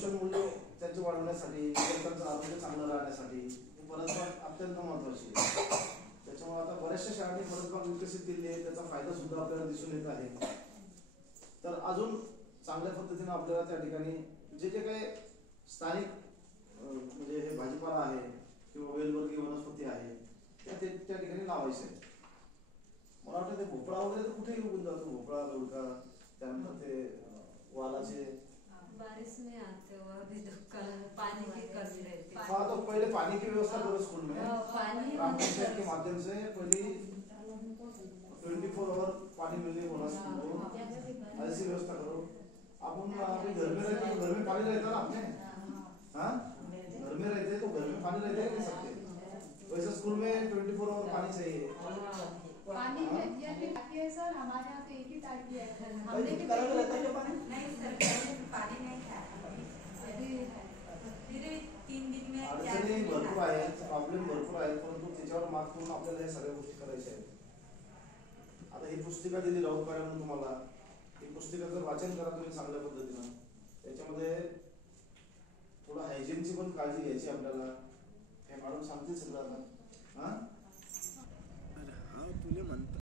पोषण मूल्य त्यांचे वाढवण्यासाठी, त्यांचं आरोग्य चांगलं राहण्यासाठी परसबाग अत्यंत महत्वाची आहे. त्याच्यामुळे आता बऱ्याचशा शाळांनी परसबाग विकसित केली आहे, त्याचा फायदा सुद्धा आपल्याला दिसून येत आहे. तर अजून चांगल्या पद्धतीने आपल्याला त्या ठिकाणी जे जे काही स्थानिक म्हणजे हे भाजीपाला आहे किंवा वेलवर्गीय वनस्पती आहे त्या ठिकाणी लावायचे आहे. मला वाटतं ते भोपळा वगैरे तर कुठेही उगून जातो, भोपळा, दोडका, त्यानंतर ते वालाचे. बारिश में आते हो अभी तो पानी की कमी रहती है। हाँ, तो पहले पानी की व्यवस्था करो स्कूल में, पानी ग्राम पंचायत के माध्यम से पहले 24 आवर पानी मिलने को स्कूल को ऐसी व्यवस्था करो। अपन अभी घर में रहते तो घर में पानी रहता ना अपने, हाँ घर में रहते तो घर में पानी रहता है सबके, वैसे स्कूल में 24 आवर पानी चाहिए। पानी टाकी है सर, हमारे यहाँ तो एक ही टाकी है। हमने भी करा रहता है पानी नहीं सर, पानी नहीं था फिर 3 दिन में अडचणी भरपूर आहेत, प्रॉब्लेम भरपूर आहेत, परंतु त्याच्यावर मात करून आपल्याला हे सगळ्या गोष्टी करायच्या आहेत. आता ही पुस्तिका दिली राऊत मॅडमने तुम्हाला, ही पुस्तिकाचं वाचन करा तुम्ही चांगल्या पद्धतीनं. त्याच्यामध्ये थोडं हायजीनची पण काळजी घ्यायची आपल्याला, हे मॅडम सांगतील सगळं आता. हा तुले म्हणतात